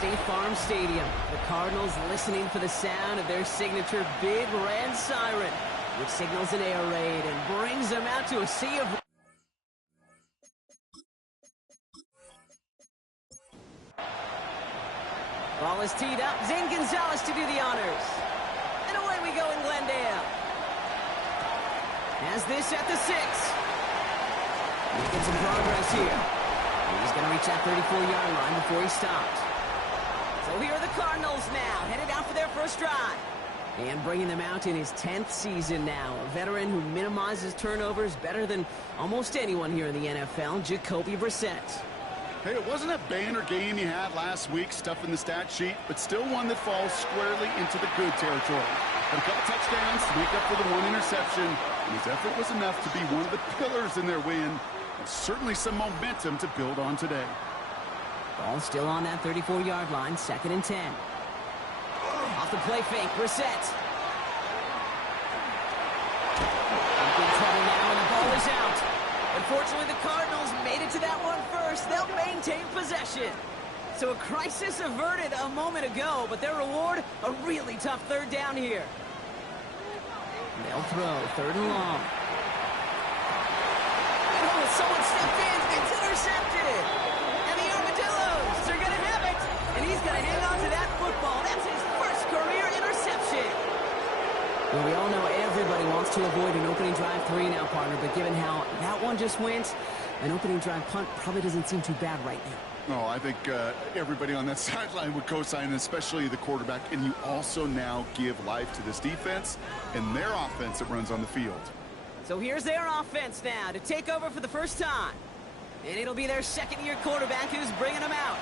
State Farm Stadium. The Cardinals listening for the sound of their signature big red siren, which signals an air raid and brings them out to a sea of... Ball is teed up. Zane Gonzalez to do the honors. And away we go in Glendale. Has this at the 6. Making some progress here. He's going to reach that 34-yard line before he stops. So here are the Cardinals now, headed out for their first drive. And bringing them out in his 10th season now. A veteran who minimizes turnovers better than almost anyone here in the NFL, Jacoby Brissett. Hey, it wasn't a banner game you had last week, stuff in the stat sheet, but still one that falls squarely into the good territory. Had a couple touchdowns to make up for the one interception, and his effort was enough to be one of the pillars in their win. And certainly some momentum to build on today. Ball still on that 34-yard line, 2nd and 10. Off the play fake, Brissett. In trouble now, and the ball is out. Unfortunately, the Cardinals made it to that one first. They'll maintain possession. So a crisis averted a moment ago, but their reward, a really tough 3rd down here. They'll throw, 3rd and long. Oh, someone stepped in. It's intercepted. And the Armadillos are going to have it. And he's going to hang on to that football. That's his first career interception. Well, we all know everybody wants to avoid an opening drive 3 now, partner. But given how that one just went, an opening drive punt probably doesn't seem too bad right now. No, I think everybody on that sideline would co-sign, especially the quarterback. And you also now give life to this defense and their offense that runs on the field. So here's their offense now to take over for the first time. And it'll be their 2nd-year quarterback who's bringing them out.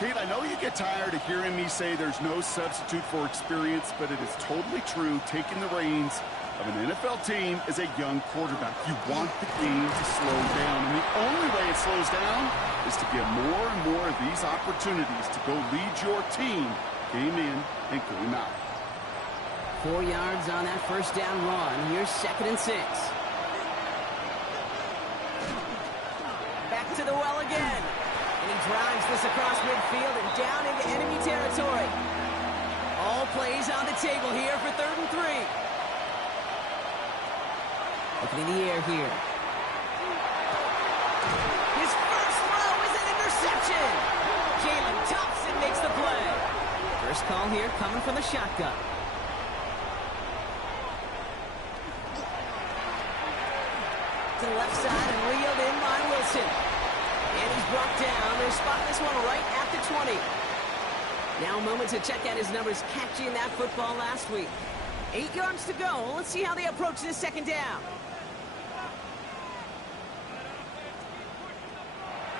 Kate, I know you get tired of hearing me say there's no substitute for experience, but it is totally true. Taking the reins of an NFL team is a young quarterback. You want the game to slow down, and the only way it slows down is to get more and more of these opportunities to go lead your team game in and game out. 4 yards on that first down run. Here's 2nd and 6. Back to the well again. And he drives this across midfield and down into enemy territory. All plays on the table here for 3rd and 3. Looking in the air here. His first throw is an interception. Jalen Thompson makes the play. First call here coming from the shotgun. To the left side and reeled in by Wilson. And he's brought down. They're spotting this one right at the 20. Now a moment to check out his numbers catching that football last week. 8 yards to go. Let's see how they approach this 2nd down.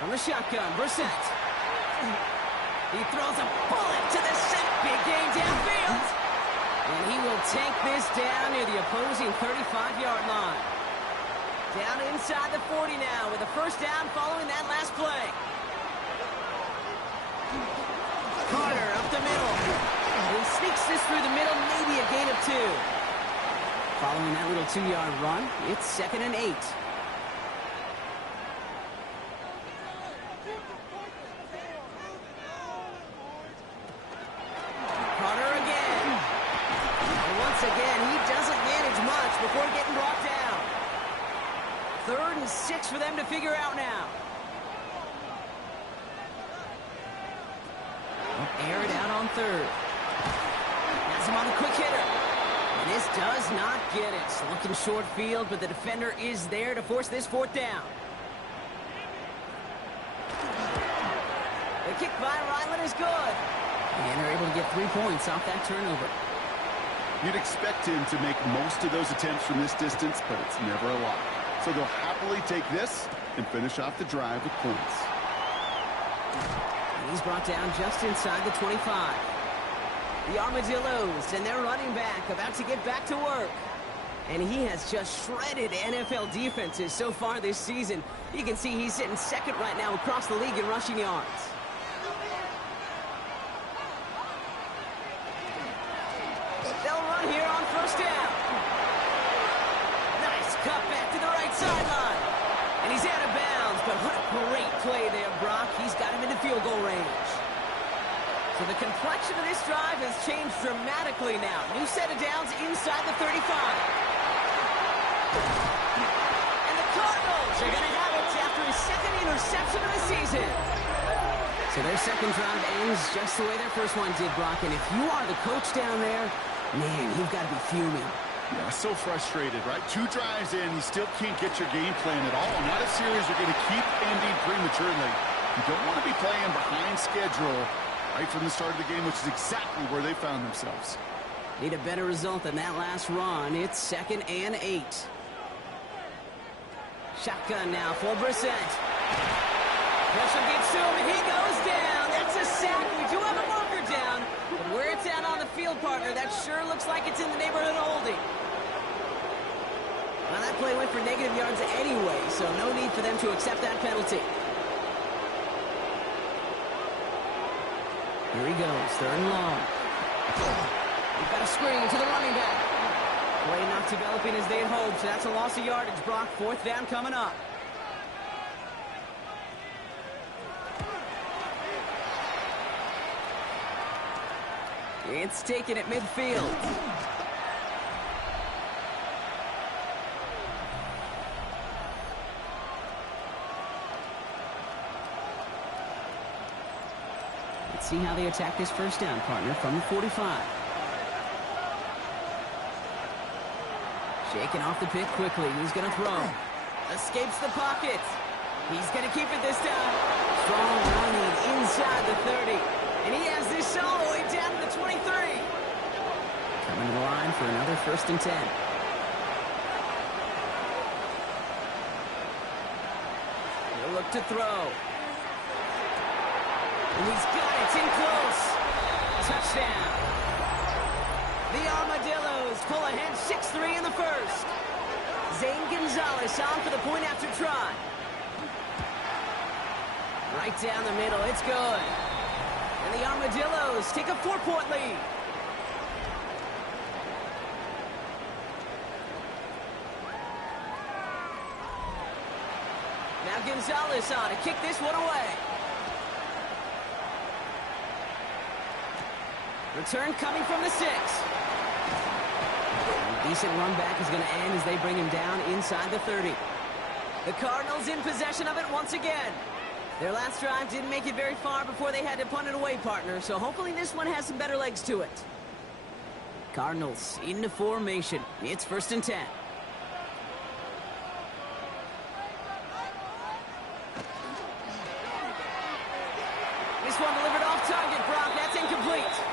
On the shotgun, Brissett. He throws a bullet to the center. Big game downfield. And he will take this down near the opposing 35-yard line. Down inside the 40 now with a first down following that last play. Carter up the middle. And he sneaks this through the middle, maybe a gain of 2. Following that little 2-yard run, it's 2nd and 8. Carter again. And once again, he doesn't manage much before getting brought down. 3rd and 6 for them to figure out now. Air it out on 3rd. Has him on a quick hitter. And this does not get it. So looking short field, but the defender is there to force this 4th down. The kick by Ryland is good. And they're able to get 3 points off that turnover. You'd expect him to make most of those attempts from this distance, but it's never a lot. So they'll happily take this and finish off the drive with points. And he's brought down just inside the 25. The Armadillos and their running back about to get back to work. And he has just shredded NFL defenses so far this season. You can see he's sitting 2nd right now across the league in rushing yards. They'll run here on first down. Nice cut back to the right sideline. And he's out of bounds, but what a great play there, Brock. He's got him into field goal range. So the complexion of this drive has changed dramatically now. New set of downs inside the 35. And the Cardinals are going to have it after his second interception of the season. So their second drive ends just the way their first one did, Brock. And if you are the coach down there, man, you've got to be fuming. Yeah, so frustrated, right? 2 drives in, you still can't get your game plan at all. Not a series you're going to keep ending prematurely. You don't want to be playing behind schedule right from the start of the game, which is exactly where they found themselves. Need a better result than that last run. It's 2nd and 8. Shotgun now for Brissett. Pressure gets to him, and he goes down. That's a sack. We do have a marker down. But where it's at on the field, partner, that sure looks like it's in the neighborhood of holding. Well, that play went for negative yards anyway, so no need for them to accept that penalty. Here he goes, 3rd and long. We've got a screen to the running back. Play not developing as they'd hoped, so that's a loss of yardage. Brock, 4th down coming up. It's taken at midfield. Let's see how they attack this first down, partner, from the 45. Shaking off the pick quickly. He's going to throw. Escapes the pocket. He's going to keep it this time. Strong running inside the 30. And he has this all the way down to the 23. Coming to the line for another 1st and 10. He'll look to throw. And he's got it. It's in close. Touchdown. The Armadillos pull ahead 6-3 in the first. Zane Gonzalez on for the point after try. Right down the middle. It's good. And the Armadillos take a 4-point lead. Now Gonzalez on to kick this one away. Return coming from the 6. A decent run back is going to end as they bring him down inside the 30. The Cardinals in possession of it once again. Their last drive didn't make it very far before they had to punt it away, partner, so hopefully this one has some better legs to it. Cardinals into formation. It's 1st and 10. This one delivered off target, Brock. That's incomplete.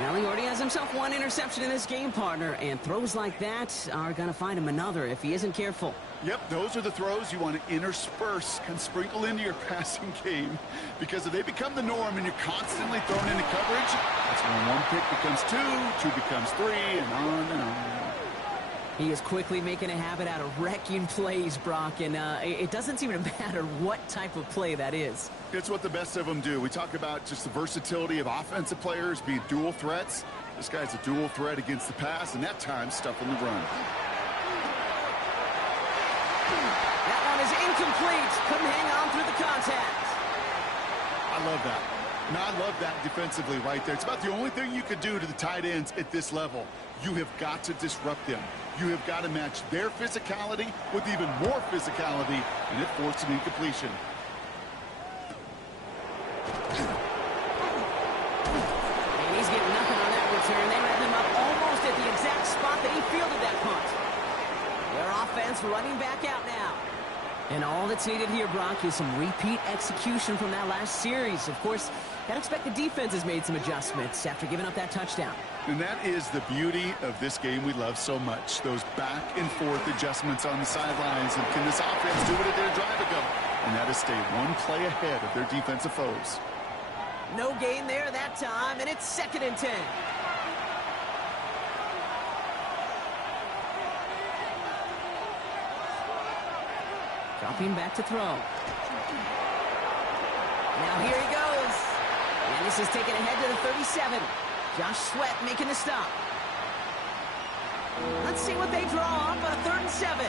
Well, he already has himself 1 interception in this game, partner, and throws like that are going to find him another if he isn't careful. Yep, those are the throws you want to intersperse, kind of sprinkle into your passing game, because if they become the norm and you're constantly thrown into coverage, that's when 1 pick becomes 2, 2 becomes 3, and on and on. He is quickly making a habit out of wrecking plays, Brock, and it doesn't seem to matter what type of play that is. It's what the best of them do. We talk about just the versatility of offensive players being dual threats. This guy's a dual threat against the pass, and at times stuffing the run. That one is incomplete. Couldn't hang on through the contact. I love that. Now, I love that defensively right there. It's about the only thing you could do to the tight ends at this level. You have got to disrupt them. You have got to match their physicality with even more physicality, and it forced an incompletion. And he's getting nothing on that return. They wrap him up almost at the exact spot that he fielded that punt. Their offense running back out now. And all that's needed here, Brock, is some repeat execution from that last series. Of course, gotta expect the defense has made some adjustments after giving up that touchdown. And that is the beauty of this game we love so much. Those back and forth adjustments on the sidelines. And can this offense do what it did a drive ago? And that is stay 1 play ahead of their defensive foes. No gain there that time, and it's 2nd and 10. Dropping back to throw. Now here he goes. And this is taken ahead to the 37. Josh Sweat making the stop. Let's see what they draw up on a 3rd and 7.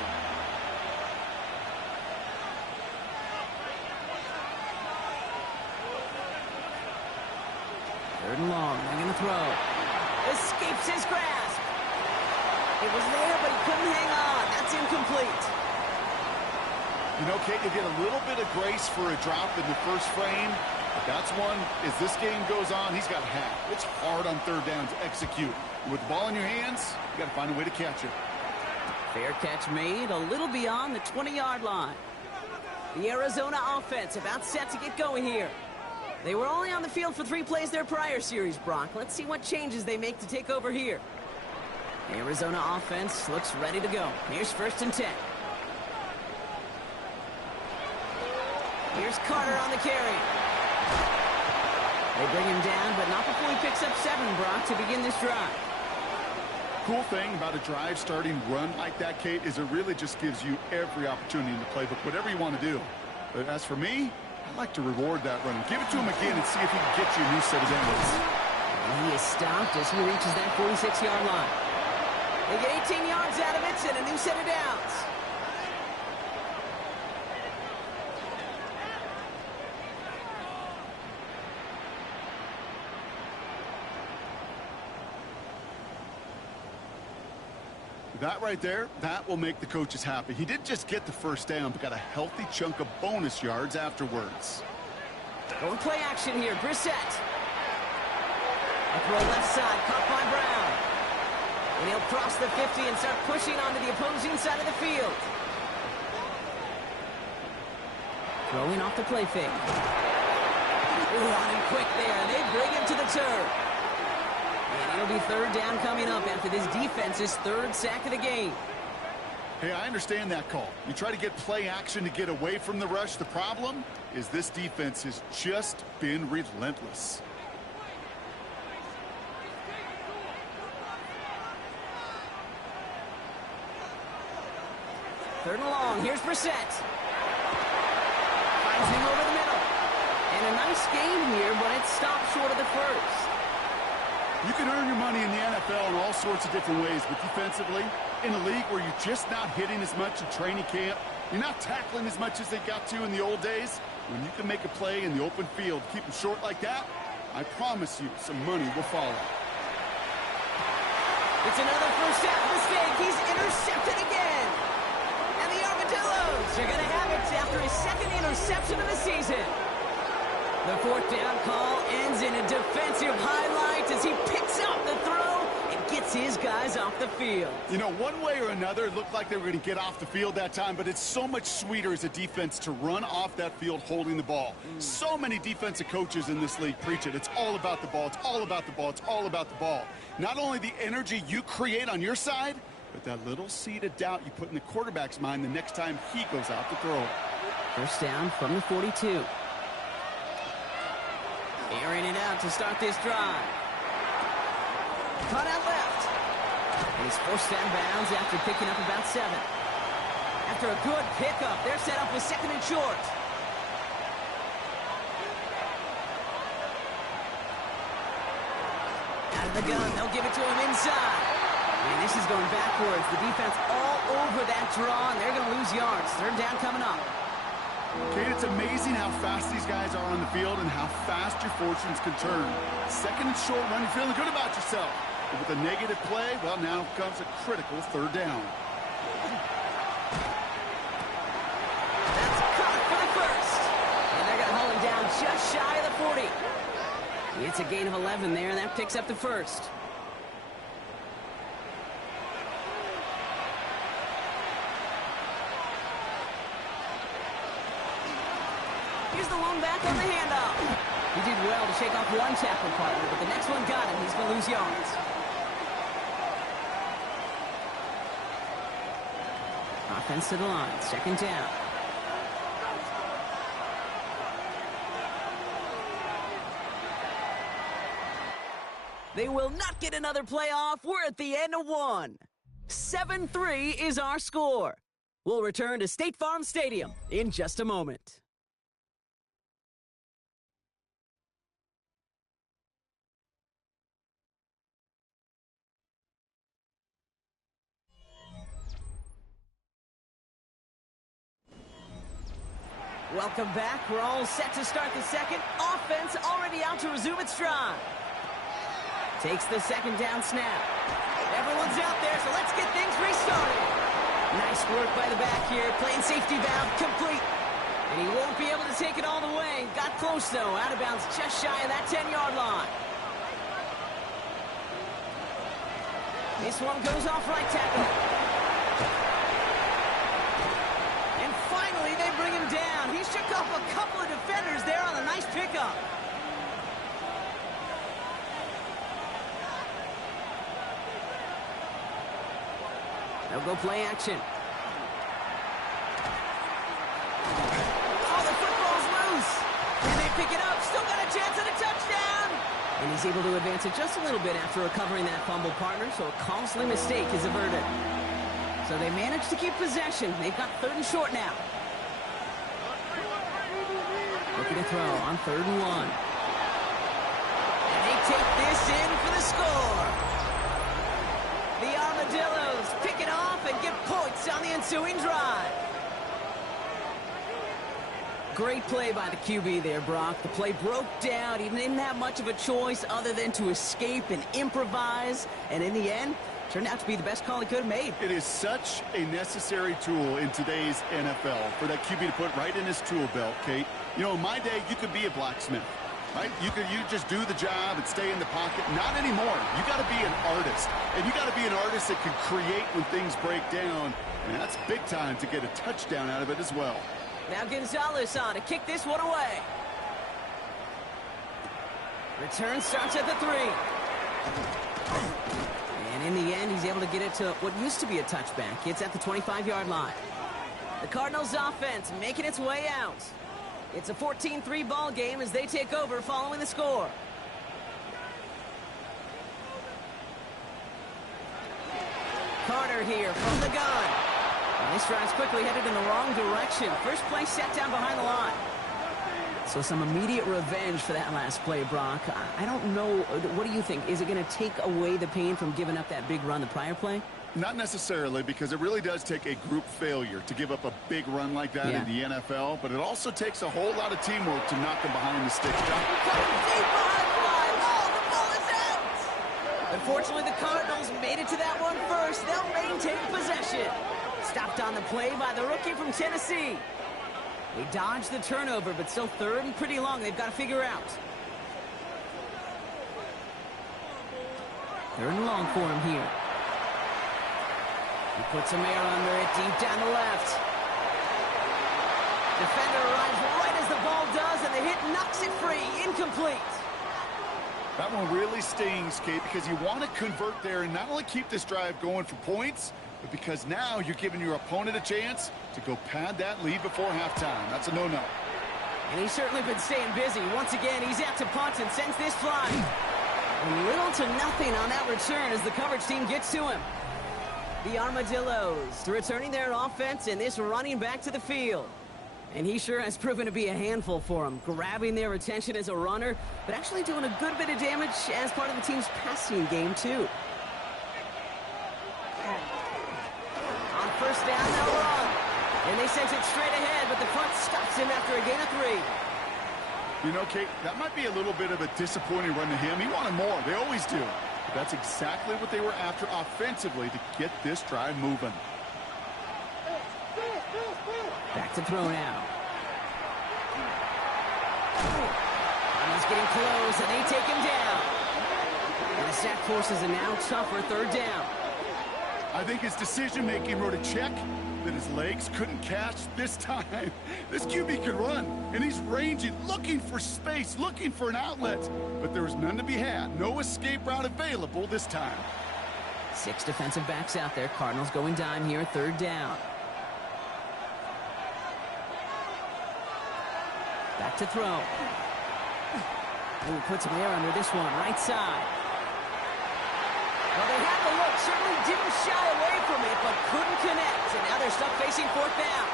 Third and long. They're going to throw. Escapes his grasp. It was there, but he couldn't hang on. That's incomplete. You know, Kate, you get a little bit of grace for a drop in the first frame, but that's one, as this game goes on, he's got a hat. It's hard on third down to execute. With the ball in your hands, you got to find a way to catch it. Fair catch made, a little beyond the 20-yard line. The Arizona offense about set to get going here. They were only on the field for 3 plays their prior series, Brock. Let's see what changes they make to take over here. The Arizona offense looks ready to go. Here's 1st and 10. Here's Carter on the carry. They bring him down, but not before he picks up 7, Brock, to begin this drive. Cool thing about a drive starting run like that, Kate, is it really just gives you every opportunity in the playbook, whatever you want to do. But as for me, I'd like to reward that run. Give it to him again and see if he can get you a new set of downs. And he is stopped as he reaches that 46-yard line. They get 18 yards out of it and a new set of downs. That right there, that will make the coaches happy. He didn't just get the first down, but got a healthy chunk of bonus yards afterwards. Going play action here, Brissett. A throw left side, caught by Brown. And he'll cross the 50 and start pushing onto the opposing side of the field. Throwing off the play fake. Ooh, on him quick there. They bring him to the turf. And it'll be 3rd down coming up after this defense's 3rd sack of the game. Hey, I understand that call. You try to get play action to get away from the rush. The problem is this defense has just been relentless. Third and long. Here's Brissett. Finds him over the middle. And a nice game here, but it stopped short of the first. You can earn your money in the NFL in all sorts of different ways, but defensively, in a league where you're just not hitting as much in training camp, you're not tackling as much as they got to in the old days, when you can make a play in the open field, keep them short like that, I promise you some money will follow. It's another first half mistake. He's intercepted again. And the Armadillos are going to have it after his 2nd interception of the season. The 4th down call ends in a defensive highlight as he picks out the throw and gets his guys off the field. You know, one way or another, it looked like they were going to get off the field that time, but it's so much sweeter as a defense to run off that field holding the ball. So many defensive coaches in this league preach it. It's all about the ball. It's all about the ball. It's all about the ball. Not only the energy you create on your side, but that little seed of doubt you put in the quarterback's mind the next time he goes out to throw it. 1st down from the 42. Airing it out to start this drive. Caught out left. And he's forced out of bounds after picking up about 7. After a good pickup, they're set up with 2nd and short. Out of the gun, they'll give it to him inside. And this is going backwards. The defense all over that draw, and they're going to lose yards. 3rd down coming up. Kate, it's amazing how fast these guys are on the field and how fast your fortunes can turn. 2nd and short run, you're feeling good about yourself. But with a negative play, well, now comes a critical 3rd down. That's caught for the first. And they're going to haul him down just shy of the 40. It's a gain of 11 there, and that picks up the first. Here's the lone back on the handoff. He did well to shake off one tackle partner, but the next one got him. He's going to lose yards. Offense to the line. 2nd down. They will not get another playoff. We're at the end of 1. 7-3 is our score. We'll return to State Farm Stadium in just a moment. Welcome back. We're all set to start the 2nd. Offense already out to resume its drive. Takes the second down snap. Everyone's out there, so let's get things restarted. Nice work by the back here. Playing safety valve complete. And he won't be able to take it all the way. Got close, though. Out of bounds just shy of that 10-yard line. This one goes off right tackle. And finally, they bring him down. He shook off a couple of defenders there on a nice pickup. They'll go play action. Oh, the football's loose. And they pick it up. Still got a chance at a touchdown. And he's able to advance it just a little bit after recovering that fumble, partner, so a costly mistake is averted. So they managed to keep possession. They've got 3rd and short now. Looking to throw on 3rd and 1. And they take this in for the score. The Armadillos pick it off and get points on the ensuing drive. Great play by the QB there, Brock. The play broke down. He didn't have much of a choice other than to escape and improvise. And in the end, turned out to be the best call he could have made. It is such a necessary tool in today's NFL for that QB to put right in his tool belt, Kate. You know, in my day, you could be a blacksmith, right? You just do the job and stay in the pocket. Not anymore. You got to be an artist. And you got to be an artist that can create when things break down. And that's big time to get a touchdown out of it as well. Now Gonzalez on to kick this one away. Return starts at the 3. And in the end, he's able to get it to what used to be a touchback. It's at the 25-yard line. The Cardinals offense making its way out. It's a 14-3 ball game as they take over following the score. Carter here from the gun. And this drive's quickly headed in the wrong direction. First play set down behind the line. So some immediate revenge for that last play, Brock. I don't know. What do you think? Is it going to take away the pain from giving up that big run the prior play? Not necessarily, because it really does take a group failure to give up a big run like that in the NFL, but it also takes a whole lot of teamwork to knock them behind the sticks. Deep behind the line. Oh, the ball is out! Unfortunately, the Cardinals made it to that one first. They'll maintain possession. Stopped on the play by the rookie from Tennessee. They dodged the turnover, but still 3rd and pretty long. They've got to figure out. 3rd and long for him here. He puts some air under it deep down the left. Defender arrives right as the ball does, and the hit knocks it free. Incomplete. That one really stings, Kate, because you want to convert there and not only keep this drive going for points, but because now you're giving your opponent a chance to go pad that lead before halftime. That's a no-no. And he's certainly been staying busy. Once again, he's out to punt and sends this flying. Little to nothing on that return as the coverage team gets to him. The Armadillos returning their offense and this running back to the field. And he sure has proven to be a handful for them, grabbing their attention as a runner, but actually doing a good bit of damage as part of the team's passing game, too. On first down, they'll run. And they sent it straight ahead, but the front stops him after a gain of 3. You know, Kate, that might be a little bit of a disappointing run to him. He wanted more. They always do. But that's exactly what they were after offensively to get this drive moving. Back to throw now. He's getting close, and they take him down. And the sack forces a now tougher 3rd down. I think his decision-making wrote a check that his legs couldn't catch this time. This QB can run, and he's ranging, looking for space, looking for an outlet. But there was none to be had. No escape route available this time. 6 defensive backs out there. Cardinals going dime here, 3rd down. Back to throw. Ooh, puts some air under this one, right side. Well, they had the look, certainly didn't shy away from it, but couldn't connect. And now they're stuck facing 4th down.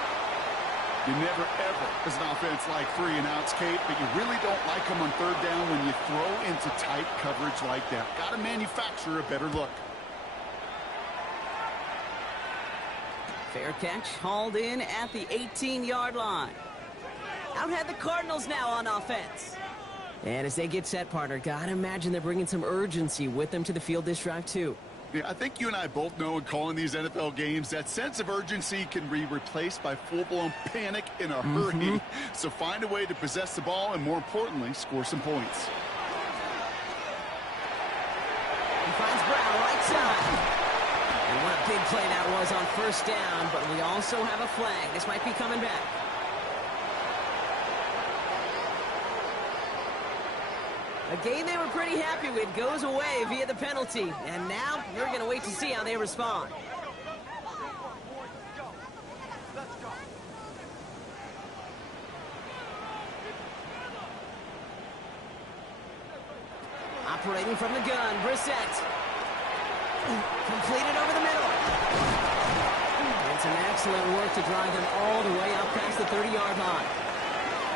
You never, ever, as an offense, like 3 and outs, Kate, but you really don't like them on 3rd down when you throw into tight coverage like that. Got to manufacture a better look. Fair catch, hauled in at the 18-yard line. Out had the Cardinals now on offense. And as they get set, partner, gotta imagine they're bringing some urgency with them to the field this drive, too. Yeah, I think you and I both know in calling these NFL games that sense of urgency can be replaced by full-blown panic in a hurry. So find a way to possess the ball and, more importantly, score some points. He finds Brown right side. And what a big play that was on first down, but we also have a flag. This might be coming back. A game they were pretty happy with goes away via the penalty. And now we're going to wait to see how they respond. Operating from the gun, Brissett. Completed over the middle. It's an excellent work to drive them all the way up past the 30-yard line.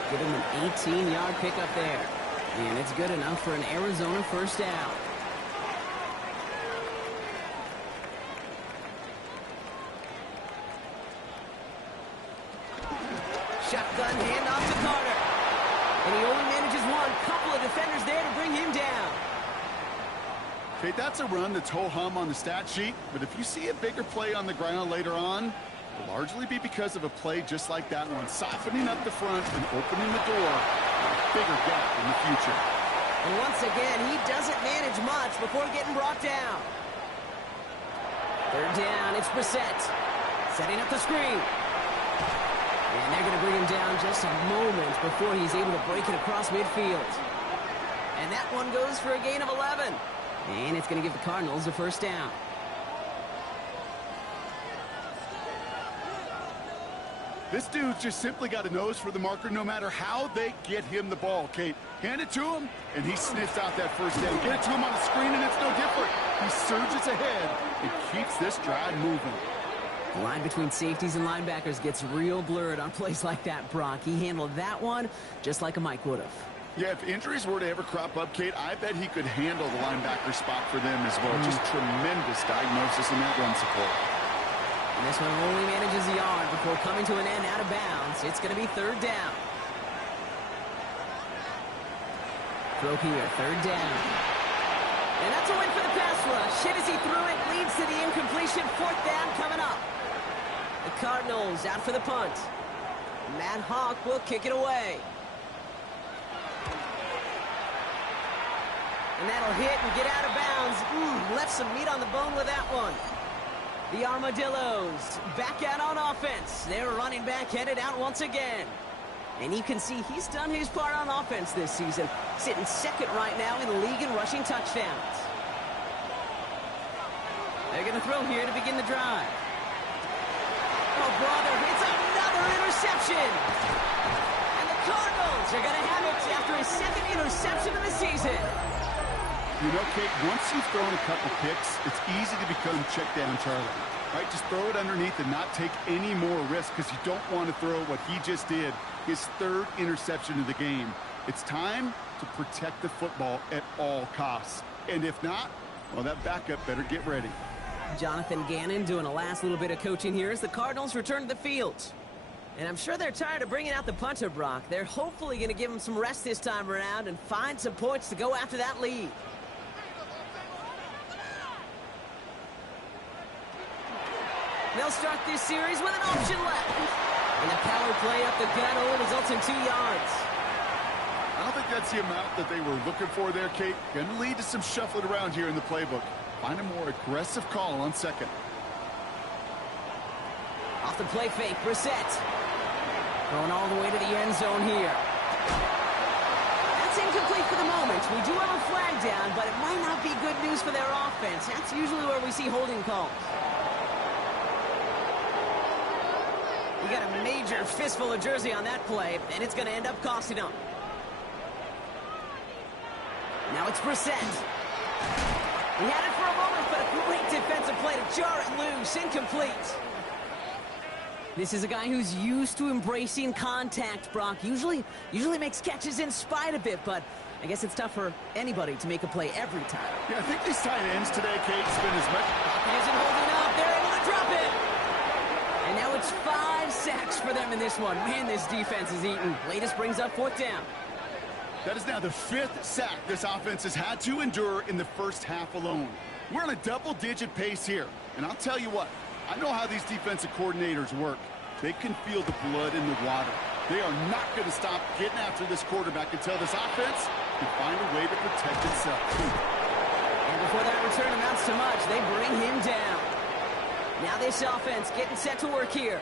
Give them an 18-yard pickup there. And it's good enough for an Arizona first down. Shotgun handoff to Carter. And he only manages one. Couple of defenders there to bring him down. Okay, that's a run that's ho-hum on the stat sheet, but if you see a bigger play on the ground later on, it'll largely be because of a play just like that one, softening up the front and opening the door for a bigger gap in the future. And once again, he doesn't manage much before getting brought down. Third down, it's Brissett. Setting up the screen. And they're going to bring him down just a moment before he's able to break it across midfield. And that one goes for a gain of 11. And it's going to give the Cardinals a first down. This dude's just simply got a nose for the marker no matter how they get him the ball, Kate. Hand it to him, and he sniffs out that first down. Get it to him on the screen, and it's no different. He surges ahead and keeps this drive moving. The line between safeties and linebackers gets real blurred on plays like that, Brock. He handled that one just like a Mike would have. Yeah, if injuries were to ever crop up, Kate, I bet he could handle the linebacker spot for them as well. Just tremendous diagnosis in that run support. And this one only manages the yard before coming to an end out of bounds. It's going to be third down. Throw here, third down. And that's a win for the pass rush. Hit as he threw it, leads to the incompletion. Fourth down coming up. The Cardinals out for the punt. Matt Hawk will kick it away. And that'll hit and get out of bounds. Left some meat on the bone with that one. The Armadillos back out on offense. Their running back headed out once again. And you can see he's done his part on offense this season. Sitting second right now in the league in rushing touchdowns. They're going to throw here to begin the drive. Oh, brother, it's another interception. And the Cardinals are going to have it after his second interception of the season. You know, Kate, once you've thrown a couple picks, it's easy to become check down Charlie. Right? Just throw it underneath and not take any more risk because you don't want to throw what he just did, his third interception of the game. It's time to protect the football at all costs. And if not, well, that backup better get ready. Jonathan Gannon doing a last little bit of coaching here as the Cardinals return to the field. And I'm sure they're tired of bringing out the punter, Brock. They're hopefully going to give him some rest this time around and find some points to go after that lead. They'll start this series with an option left. And the power play up the gut only results in 2 yards. I don't think that's the amount that they were looking for there, Kate. Going to lead to some shuffling around here in the playbook. Find a more aggressive call on second. Off the play fake, Brissett. Going all the way to the end zone here. That's incomplete for the moment. We do have a flag down, but it might not be good news for their offense. That's usually where we see holding calls. He got a major fistful of jersey on that play, and it's going to end up costing him. Now it's Brissett. He had it for a moment, but a great defensive play to jar it loose. Incomplete. This is a guy who's used to embracing contact, Brock. Usually makes catches in spite of it, but I guess it's tough for anybody to make a play every time. Yeah, I think these tight ends today, Kate, spend as much... He isn't holding up. They're able to drop it. And now it's 5 sacks for them in this one. Man, this defense is eating. Latest brings up fourth down. That is now the 5th sack this offense has had to endure in the first half alone. We're on a double-digit pace here. And I'll tell you what, I know how these defensive coordinators work. They can feel the blood in the water. They are not going to stop getting after this quarterback until this offense can find a way to protect itself. And before that return amounts to much, they bring him down. Now this offense getting set to work here.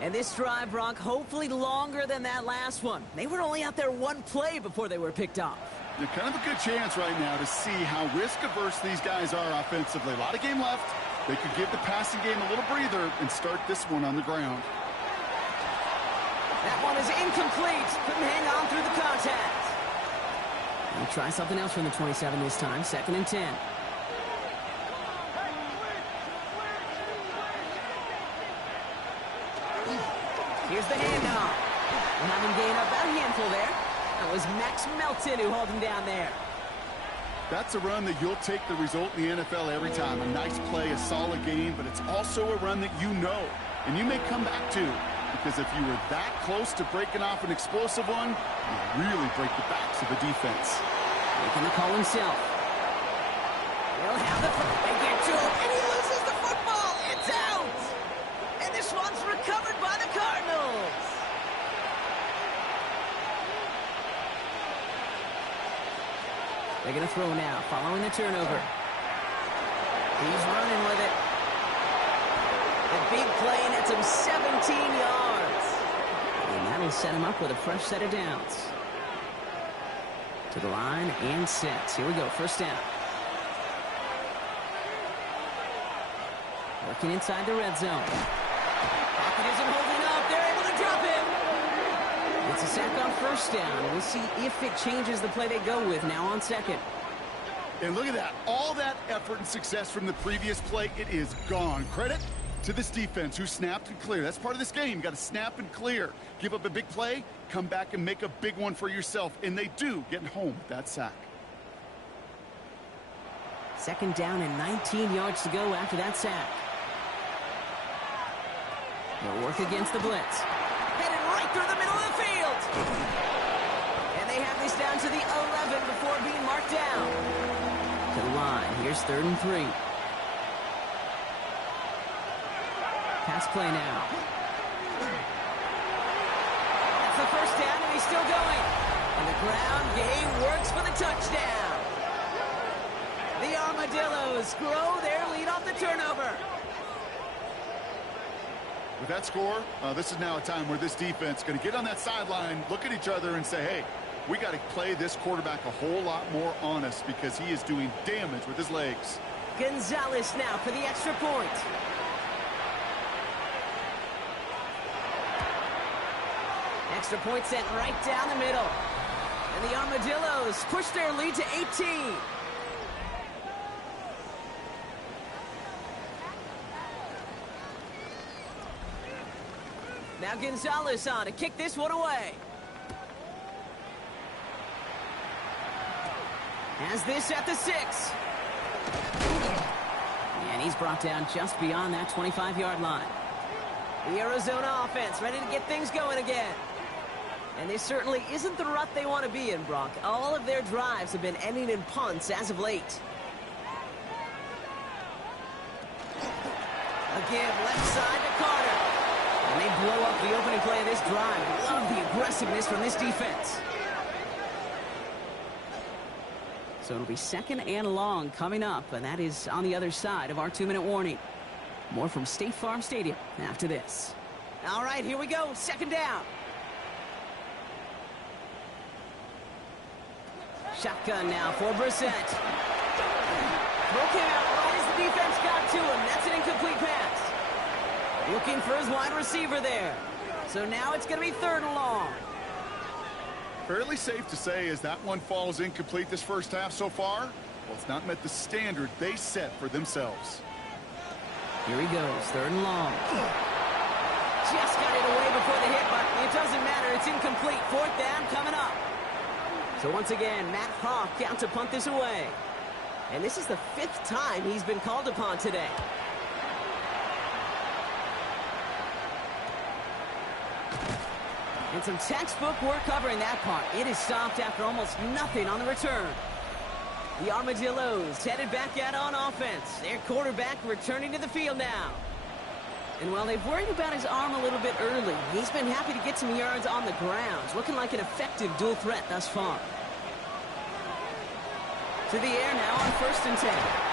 And this drive, Brock, hopefully longer than that last one. They were only out there one play before they were picked off. They're kind of a good chance right now to see how risk-averse these guys are offensively. A lot of game left. They could give the passing game a little breather and start this one on the ground. That one is incomplete. Couldn't hang on through the contact. We'll try something else from the 27 this time. 2nd and 10. Here's the handoff. We'll have him gain about a handful there. That was Max Melton who hauled him down there. That's a run that you'll take the result in the NFL every time. A nice play, a solid game, but it's also a run that you know and you may come back to. Because if you were that close to breaking off an explosive one, you really break the backs of the defense. Making the call himself. He'll have the foot. They get to him, and he loses the football. It's out. And this one's recovered by the Cardinals. They're going to throw now, following the turnover. He's running with it. The big play nets him 17 yards. And that'll set him up with a fresh set of downs. To the line and set. Here we go, 1st down. Working inside the red zone. Pocket isn't holding up. They're able to drop him. It's a sack on 1st down. We'll see if it changes the play they go with now on 2nd. And look at that. All that effort and success from the previous play, it is gone. Credit to this defense who snapped and cleared. That's part of this game. You got to snap and clear. Give up a big play, come back and make a big one for yourself. And they do, getting home with that sack. 2nd down and 19 yards to go after that sack. They'll work against the blitz. Headed right through the middle of the field. And they have this down to the 11 before being marked down. To the line. Here's 3rd and 3. Pass play now. That's the 1st down, and he's still going. And the ground game works for the touchdown. The Armadillos grow their lead off the turnover. With that score, this is now a time where this defense is going to get on that sideline, look at each other and say, hey, we got to play this quarterback a whole lot more honest because he is doing damage with his legs. Gonzalez now for the extra point. Extra point sent right down the middle. And the Armadillos push their lead to 18. Now Gonzalez on to kick this one away. Has this at the 6. And he's brought down just beyond that 25-yard line. The Arizona offense ready to get things going again. And this certainly isn't the rut they want to be in, Brock. All of their drives have been ending in punts as of late. Again, left side to Carter. And they blow up the opening play of this drive. Love the aggressiveness from this defense. So it'll be 2nd and long coming up, and that is on the other side of our 2-minute warning. More from State Farm Stadium after this. All right, here we go. 2nd down. Shotgun now for Brissett. Broke him out right as the defense got to him. That's an incomplete pass. Looking for his wide receiver there. So now it's going to be 3rd and long. Fairly safe to say as that one falls incomplete this first half so far, well, it's not met the standard they set for themselves. Here he goes, 3rd and long. Just got it away before the hit, but it doesn't matter. It's incomplete. 4th down coming up. So once again, Matt Hawk out to punt this away. And this is the 5th time he's been called upon today. And some textbook work covering that part. It is stopped after almost nothing on the return. The Armadillos headed back out on offense. Their quarterback returning to the field now. And while they've worried about his arm a little bit early, he's been happy to get some yards on the ground. Looking like an effective dual threat thus far. To the air now on 1st and 10.